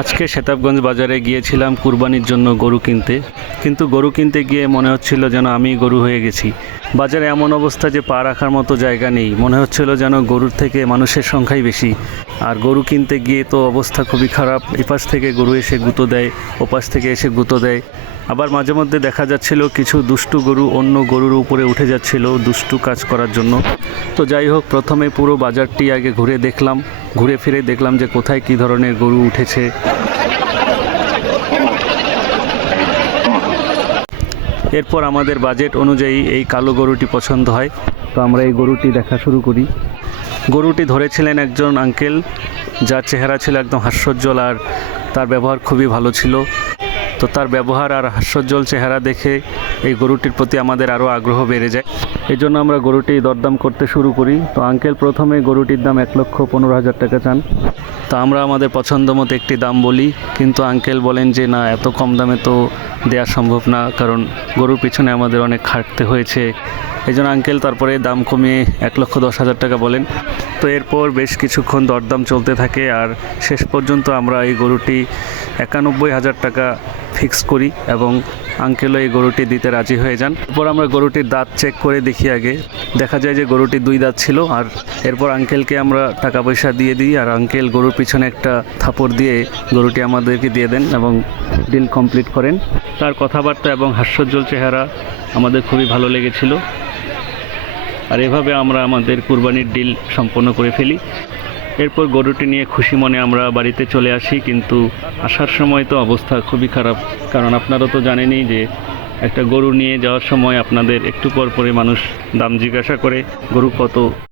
আজকে সেতাবগঞ্জ বাজারে গিয়েছিলাম কুরবানির জন্য গরু কিনতে, কিন্তু গরু কিনতে গিয়ে মনে হচ্ছিল যেন আমি গরু হয়ে গেছি। বাজারে এমন অবস্থা যে পা রাখার মতো জায়গা নেই, মনে হচ্ছিল যেন গরুর থেকে মানুষের সংখ্যাই বেশি। আর গরু কিনতে গিয়ে তো অবস্থা খুবই খারাপ, এপাশ থেকে গরু এসে গুঁতো দেয়, ওপাশ থেকে এসে গুঁতো দেয়। আবার মাঝে মধ্যে দেখা যাচ্ছিল কিছু দুষ্টু গরু অন্য গরুর উপরে উঠে যাচ্ছিল দুষ্টু কাজ করার জন্য। তো যাই হোক, প্রথমে পুরো বাজারটি আগে ঘুরে দেখলাম, ঘুরে ফিরে দেখলাম যে কোথায় কী ধরনের গরু উঠেছে। এরপর আমাদের বাজেট অনুযায়ী এই কালো গরুটি পছন্দ হয়, তো আমরা এই গরুটি দেখা শুরু করি। গরুটি ধরেছিলেন একজন আঙ্কেল, যার চেহারা ছিল একদম হাস্যোজ্জ্বল আর তার ব্যবহার খুবই ভালো ছিল। তো তার ব্যবহার আর হাস্যোজ্জ্বল চেহারা দেখে এই গরুটির প্রতি আমাদের আরও আগ্রহ বেড়ে যায়। এই জন্য আমরা গরুটি দরদাম করতে শুরু করি। তো আঙ্কেল প্রথমে গরুটির দাম 1,15,000 টাকা চান। তো আমরা আমাদের পছন্দ মতো একটি দাম বলি, কিন্তু আঙ্কেল বলেন যে না, এত কম দামে তো দেওয়া সম্ভব না, কারণ গরুর পিছনে আমাদের অনেক খাটতে হয়েছে। এই জন্য আঙ্কেল তারপরে দাম কমিয়ে 1,10,000 টাকা বলেন। তো এরপর বেশ কিছুক্ষণ দরদাম চলতে থাকে আর শেষ পর্যন্ত আমরা এই গরুটি 91,000 টাকা ফিক্স করি এবং আঙ্কেলও এই গরুটি দিতে রাজি হয়ে যান। এরপর আমরা গরুটির দাঁত চেক করে দেখি। আগে দেখা যায় যে গরুটির 2 দাঁত ছিল। আর এরপর আঙ্কেলকে আমরা টাকা পয়সা দিয়ে দিই আর আঙ্কেল গরুর পিছনে একটা থাপড় দিয়ে গরুটি আমাদেরকে দিয়ে দেন এবং ডিল কমপ্লিট করেন। তার কথাবার্তা এবং হাস্যোজ্জ্বল চেহারা আমাদের খুবই ভালো লেগেছিল। আর এভাবে আমরা আমাদের কুরবানির ডিল সম্পন্ন করে ফেলি। এরপর গরুটি নিয়ে খুশি মনে আমরা বাড়িতে চলে আসি, কিন্তু আসার সময় তো অবস্থা খুবই খারাপ, কারণ আপনারা তো জানেনই যে একটা গরু নিয়ে যাওয়ার সময় আপনাদের একটু পর পরে মানুষ দাম জিজ্ঞাসা করে গরু কত।